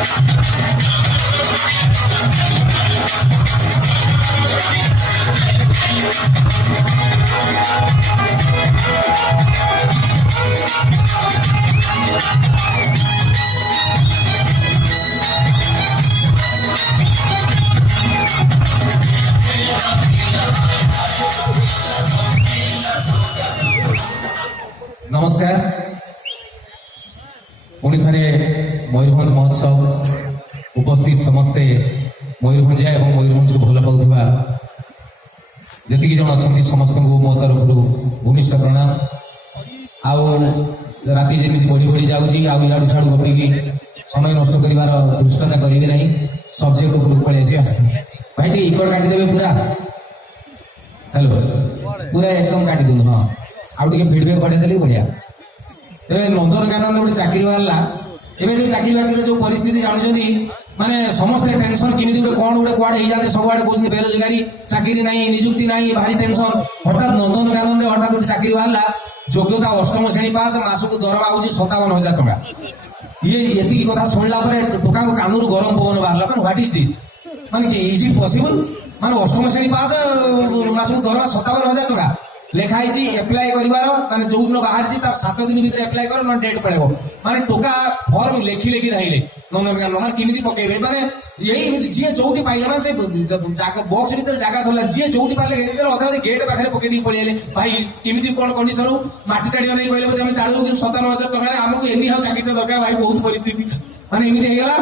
नमस्कार पुणी थे मयूरभंज महोत्सव उपस्थित समस्ते मयूरभंजिया और मयूरभंज को भल पाउथबा जति जन अच्छा समस्त को मो तरफ भूमिष्ठ प्रणाम। आउ राति जमी बढ़ी बढ़ी जाऊँगी आड़ू छाड़ू गपिकी समय नष्ट कर दुष्टता करेंगे ना सब्जेक्ट उपरूप पलैसे भाई टी इकड़ काटिदेवे पूरा हेलो पूरा एकदम काटी दूँ हाँ आउ टे फिडबैक बढ़ेदेली बढ़िया। नंदनकानन गोटे चाकरी बाहर एवं जो चाकरी बाकरी जो परिस्थिति जानते माने समस्ते टेंशन किमी गोटे कौन गोटे कुआड़े हो जाते सबुआड़े कहते बेरोजगारी चाकरी ना निजुक्ति ना भारी टेंशन हठात नंदनकानन हठात गोटे चाकरी बाहर योग्यता अष्टम श्रेणी पास मासक दरमा हूँ 57,000 टका ये ये कथा शुणला टोका कानूर गरम पवन बाहर व्हाट इज दिस माने इज इट पॉसिबल माने अष्टम श्रेणी पास मासक दरमा 57,000 टका लिखाई एप्लाय कर जो दिन बाहर 7 दिन भर एप्लाय कर ना डेट पड़ेगा माने टोका फर्म लेखि लेखि रही नंदनकानन माने किमिति पकेबे माने यही जी जोटी पाइले माने से बॉक्स भीतर जगह थला जी जोटी पाइले अधा गेट पाखे पकई दी पळेले भाई किमिति कोन कंडीशन माटी ताड़ी नहीं कहले जे हम ताड़ 57,000 टका हमको एनी हाउ चाकरी दरकार भाई बहुत परिस्थिति माने एमिति हे गेला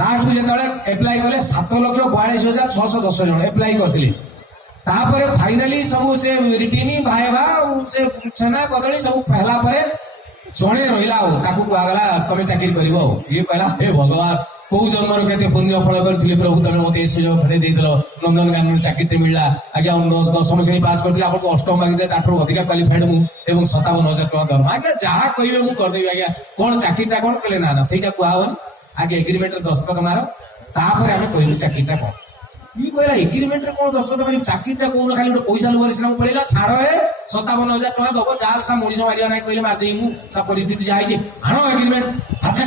लास्ट में जतले एप्लाय कले 7,42,610 जन एप्लाय करथिले तापर फाइनाली सब से रिटिनी भाईबा से छेना कदली सब पहला परे जणे रहिला ताकू कहला तमे चाकरी करिवो ये कहला हे भगवान कौ जन्मर केते पुण्य फल करथिले प्रभु तमे मते सुयोग फटे देइदलो नंदनकानन चाकरी मिलला आज्ञा 10वीं श्रेणी पास करथिले आपन अष्टम मागिते ताठरो अधिका क्वालिफाइड मु एवं 57,000 टका दरमा आज्ञा जहा कहिबे मु कर देबी आज्ञा कोन चाकरीटा कोन कले ना सेटा कुआवन आगे एग्रीमेंट रे दस्तखत मारो तापर हमें कहलु चाकरीटा कोन ये कहला एग्रीमेंट रे कोन दस्तखत मारी चाकरीटा कोन खाली गोटे पैसा लोभर सिना पड़ेला छाड़ हे 57,000 टका दबो जार सा मणिष मारिया नाही कहले मार देई मु सब परिस्थिति जा आइजे आनो एग्रीमेंट अच्छा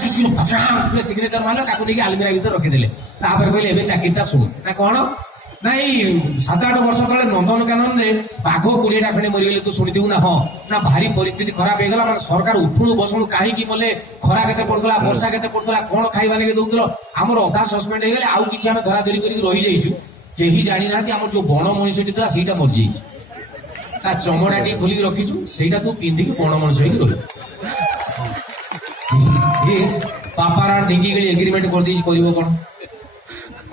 पूरे सिग्नेचर मारला ताकू देखि आलमीरा भीतर रखि देले तापर कहले एबे चाकरीटा सुन ना कोन नाई 7-8 वर्ष तले नंदनकानन रे बाघ 20टा खंडे मरिगले तू सुनिदिउ ना हां ना भारी परिस्थिति खराब हे गेला माने सरकार उठुणु बसणु काहे की मले खरा केते पड़तला वर्षा केते पड़तला कोन खाइबा ने दउतलो हमर अधा सस्पेंड हे गेले आउ किछि हम धरा धरी करी रहि जाइछु केही जानि नाथि हमर जो बण मनिषटी तला सेटा मर जाइछ ता चमड़ाटी खोली रखिछु सेटा तू पिंदी की बण मनिष हे रहि ये पापारा डिंगी गली एग्रीमेंट कर देछि करिवो कोन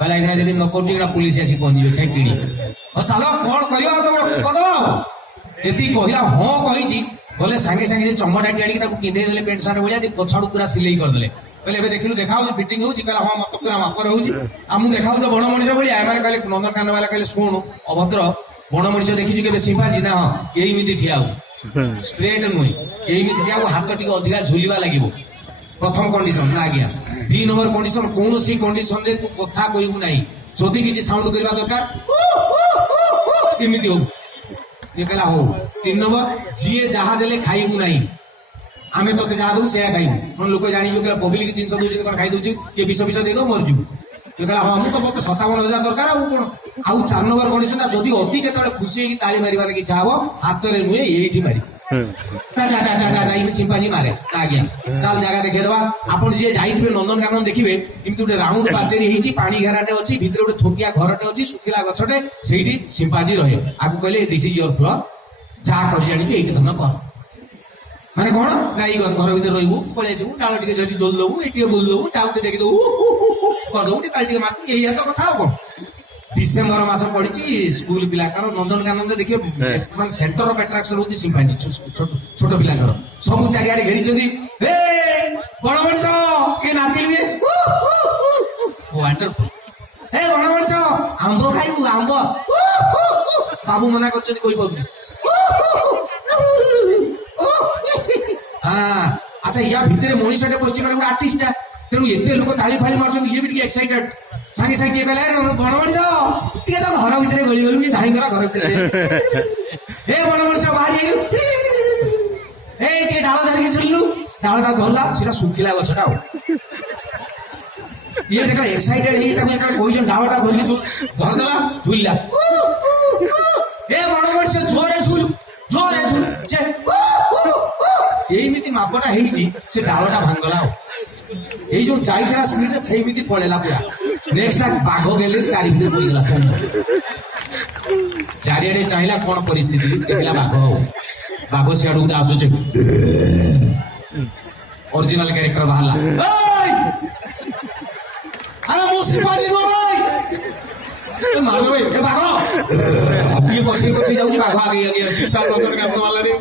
कहला एकना जदी न करती एकना पुलिस आसी पहुंचबे खाइ किडी चलो कोन करियो तो कदो एती कहिला हां कहिछि बोले संगे संगे से चमड़ाटी आडी ताको पिंदे देले पेंट शर्ट बोलिया दी पछाडू पूरा सिलाई कर देले कहले एबे देखिलु देखाउ फिटिंग होछि कहला हां मत पूरा मापर होछि आमु देखाउ तो बण मनिष बोलिया एमाने कहले नंदनकानन वाला कहले सुन अभद्र बण मनिष देखिछु केबे सिंपाजी ना हां एही मिति ठियाउ स्ट्रेट नुई एही मिति ठियाउ हाथ टिके अधिका झुलिवा लागिवो प्रथम कंडीशन ना आज्ञा 2 नंबर कंडीशन कौन सी कंडीशन रे तू कथा कहबू नाही जदि किछि साउंड करबा दरकार एमिति हो ये कहला हो 3 नंबर जिए जहा देले खाइबू नाही आमे तो जहा दउ से खाइबू मन लोक जानि जो कहला पब्लिक जिंस दउ जे कोन खाइ दउ के विष दे दो मर जू ये कहला हां हम तो बहुत 57,000 दरकार आ कोन आउ 4 नंबर कंडीशन जदि अति केतले खुशी की ताली मारिबा ने किछा हबो हाथ रे नुए एठी मारी सिंपाजी मारे आज्ञा चल जगह देखे दबा आपण जे जाइथिबे नंदनकानन देखिबे इमति गोटे राउंड पाचेरी हेछि पानी घेराटे अछि भितर गोटे छोटिया घरटे अछि सुखिला गछटे सेठी सिंपाजी रहे आकु कहले दिस इज योर फ्लोर जा कर जानिबे एठी धन कर माने कोन गाई घर भीतर रहिबू पळे आसीबू डाल टिके जति दोल दबू एठी बोल दबू चाउटे देखि दबू कर दबू काल टिके मातु एही तो कथा हो डिसेम्बर मास पड़ी स्कूल पिलाकर नंदनकानन देखिए मान सेंटर ऑफ अट्रैक्शन होची सिंपाजी छोट पिलाकर सब चारियाडे घेरी ए बड़ मनिष के नाचिले वंडरफुल ए बड़ मनिष आंबो खाइबू आंबो बाबू मना करछन कोई पगनी हां अच्छा या भितरे मनिषटे बसछि माने आर्टिस्ट तेणु एते लोक ताली फाली मारछन ये भी टिके एक्साइटेड सागे सागे कहले बड़ मनिष टिके तो घर भितर गली गलु धाई गला घर भितर ए बड़ मनिष बाहरी ए टिके डाल धरिक झुल्लु डालटा झरला सेटा सुखिला गछटा हो ଇଏ ଯେତେବେଳେ ଏକ୍ସାଇଟେଡ ହେଇକି ତାକୁ ଯେତେବେଳେ କହିଛନ୍ ଡାଳଟା ଧରିକି ଧରିଦେଲା ଝୁଲିଲା ଏ ବଡ ମଣିଷ ଜୋରେ ଝୁଲ ସେ ଏଇମିତି ମାପଟା ହେଇଛି ସେ ଡାଳଟା ଭାଙ୍ଗଲା ଆଉ ଏଇ ଯୋଉ ଯାଇଥିଲା ସ୍ପିଡରେ ସେଇମିତି ପଳେଇଲା ପୁରା ନେକ୍ସଟ ବାଘ ଗେଲେ ତାରି ଭିତରେ ପଡ଼ିଗଲା ଚାରିଆଡେ ଚାହିଁଲା କଣ ପରିସ୍ଥିତି ଦେଖିଲା ବାଘ ଆଉ ବାଘ ସିଆଡୁ ଗୋଟେ ଆସୁଛି ଅରିଜିନାଲ କ୍ୟାରେକ୍ଟର ବାହାରିଲା ଆରେ ମୁଁ ଶିବାଜୀ ମାର ଭାଇ ଏ ବାଘ ଇଏ ପଛେଇ ପଛେଇ ଯାଉଛି ବାଘ ଆଗେଇ ଆଗେଇ ଅଛି 7,000 କାମ ବାଲାରେ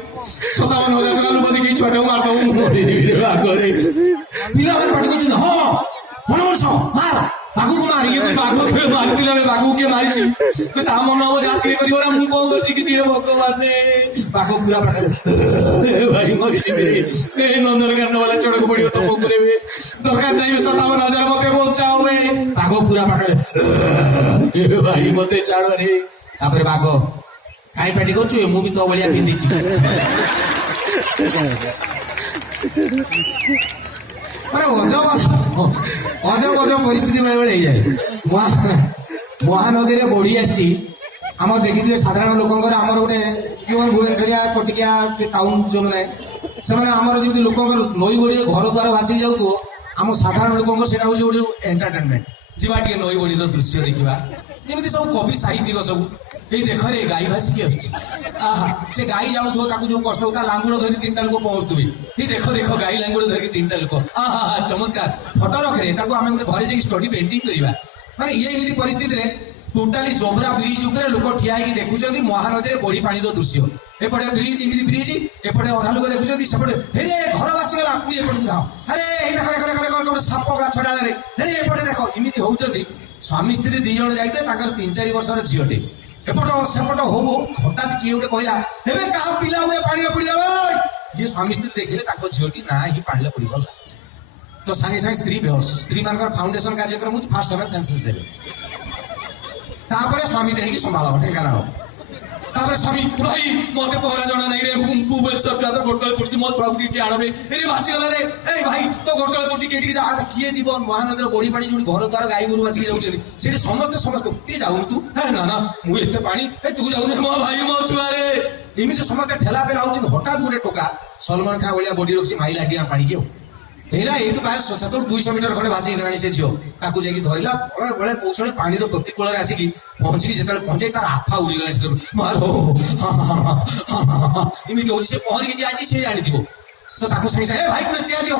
57,000 ଟଙ୍କା ଲୋକ ଦେଖି ଛୁଆଟାକୁ ମାରିଦବ ମୁଁ ମରିଯିବି ବାଘରେ ପିଲାମାନେ ପାଠ କରୁଛନ୍ତି ହଁ ମନୋଷ ମାର ବାଘକୁ ମାରି ଇଏ ବାଘ ମାରିଥିଲା ବାଘକୁ କିଏ ମାରିଛି ତା ମନ ହବ ଯାହା ସିଏ କରିବ ନା ମୁଁ କଣ କରି ଶିଖିଛି ଭଗବାନ ବାଘ ପୁରା ପାଖରେ ଭାଇ ମରିଯିବି ଏ ନନ୍ଦନକାନନ ବାଲା ଚଢକୁ ପଡିବ ତ ପୋଖରେ ଦରକାର ନାହିଁ 57,000 ମତେ ବଞ୍ଚାଅ ବାଘ ପୁରା ପାଖରେ ଭାଇ ମତେ ଛାଡ ରେ ତାପରେ ବାଘ କାହିଁ ପାଟି କରୁଛୁ ମୁଁ ବି ତ ଭଳିଆ ପିନ୍ଧିଛି ଅଜବ ପରିସ୍ଥିତି ବେଳେବେଳେ ହେଇଯାଏ ମହାନଦୀରେ ବଢି ଆସିଛି ଆମର ଦେଖିଥିବେ ସାଧାରଣ ଲୋକଙ୍କର ଆମର ଗୋଟେ ଯୋଉମାନେ ଭୁବନେଶ୍ୱରିଆ କଟିକିଆ ଟାଉନ ଯୋଉମାନେ ସେମାନେ ଆମର ଯେମିତି ଲୋକଙ୍କର ନଈ ବଢିରେ ଘର ଦ୍ୱାର ଭାସି ଯାଉଥିବ ଆମ ସାଧାରଣ ଲୋକଙ୍କର ସେଇଟା ହଉଛି ଗୋଟେ ଏଣ୍ଟରଟେନମେଣ୍ଟ ଯିବା ଟିକେ ନଈ ବଢିର ଦୃଶ୍ୟ ଦେଖିବା ଯେମିତି ସବୁ କବି ସାହିତ୍ୟିକ ସବୁ ଏଇ ଦେଖରେ ଗାଈ ଭାସିକି ଆସୁଛି ଆହା ସେ ଗାଈ ଯାଉଥିବ ତାକୁ ଯୋଉ କଷ୍ଟ ହଉ ତା ଲାଙ୍ଗୁଡ ଧରି 3ଟା ଲୋକ ପହଁରୁଥିବେ ଏଇ ଦେଖ ଗାଈ ଲାଙ୍ଗୁଡ ଧରିକି 3ଟା ଲୋକ ଆହା ଚମତ୍କାର ଫଟୋ ରଖରେ ତାକୁ ଆମେ ଗୋଟେ ଘରେ ଯାଇକି ଷ୍ଟଡି ପେଣ୍ଟିଂ କରିବା ମାନେ ଇଏ ଏମିତି ପରିସ୍ଥିତିରେ ଟୋଟାଲି ଜୋବ୍ରା ବ୍ରିଜ ଉପରେ ଲୋକ ଠିଆ ହେଇକି ଦେଖୁଛନ୍ତି ମହାନଦୀରେ ବଢି ପାଣିର ଦୃଶ୍ୟ ଏପଟେ ବ୍ରିଜ ଏମିତି ବ୍ରିଜ ଏପଟେ ଅଧା ଲୋକ ଦେଖୁଛନ୍ତି ସେପଟେ ହେରେ ଘର ଭାସିଗଲା ପୁଣି ଏପଟକୁ ଯାଅ ଆରେ ଏଇ ଦେଖ ଗୋଟେ ସାପ ଗଛ ଡାଳରେ ହେରେ ଏପଟେ ଦେଖ ଏମିତି ହଉଛନ୍ତି ସ୍ୱାମୀ ସ୍ତ୍ରୀ 2 ଜଣ ଯାଇଥିଲେ ତାଙ୍କର 3-4 ବର୍ଷର ଝିଅଟେ ଏପଟ ସେପଟ ହଉ ହଠାତ୍ କିଏ ଗୋଟେ କହିଲା ଏବେ କାହା ପିଲା ଗୋଟେ ପାଣିରେ ପଡିଯାବ ଇଏ ସ୍ୱାମୀ ସ୍ତ୍ରୀ ଦେଖିଲେ ତାଙ୍କ ଝିଅଟି ନା ହିଁ ପାଣିରେ ପଡିଗଲା ତ ସାଙ୍ଗେ ସାଙ୍ଗେ ସ୍ତ୍ରୀ ବେହୋସ ସ୍ତ୍ରୀ ମାନଙ୍କର ଫାଉଣ୍ଡେସନ କାର୍ଯ୍ୟକ୍ରମ ହଉଛି ଫାର୍ଷ୍ଟ ସେଭେନ୍ ସେନ୍ସେସ୍ ହେବେ ତାପରେ ସ୍ୱାମୀ ତେଣିକି ସମ୍ଭାଳ ଢେଙ୍କାନାଳ ତାପରେ ସ୍ୱାମୀ ଭାଇ ମତେ ପହରା ଜଣା ନାହିଁ ରେ ଗୋଟଳେ ପଡୁଛି ମୋ ଛୁଆକୁ ଟିକେ ଆଣବେ ଏ ଭାସିଗଲା ରେ ଏଇ ଭାଇ ତ ଗୋଟଳେ ପଡୁଛି କିଏ ଟିକେ କିଏ ଯିବ ମହାନଦୀର ବଢି ପାଣି ଯୋଉଠି ଘର ଦ୍ୱାର ଗାଈ ଗୋରୁ ଭାସିକି ଯାଉଛନ୍ତି ସେଠି ସମସ୍ତେ କିଏ ଯାଉନୁ ତୁ ନା ମୁଁ ଏତେ ପାଣି ତୁ ଯାଉନି ମୋ ଭାଇ ମୋ ଛୁଆରେ ଏମିତି ସମସ୍ତେ ଠେଲା ପେଲା ହଉଛନ୍ତି ହଠାତ୍ ଗୋଟେ ଟୋକା ସଲମାନ ଖାଁ ଭଳିଆ ବଡି ରଖି ମାଇଲା ଡିଆ ପାଣିକି ଆଉ ଏଇରା ଏଇଠୁ ପ୍ରାୟ 200 ମିଟର ଖଣ୍ଡେ ଭାସି ଗଲାଣି ସେ ଝିଅ ତାକୁ ଯାଇକି ଧରିଲା ବଳେ କୌଶଳେ ପାଣିର ପ୍ରତିକୂଳରେ ଆସିକି ପହଞ୍ଚିକି ଯେତେବେଳେ ପହଞ୍ଚାଇ ତାର ହାଫା ଉଡିଗଲାଣି ସେଥିରୁ ଏମିତି ହଉଛି ସେ ପହଁରିକି ଯିଏ ଆଜି ସେ ଜାଣିଥିବ ତ ତାକୁ ସାଙ୍ଗେ ସାଙ୍ଗେ ଭାଇ ଗୋଟେ ଚେୟାର ଦିଅ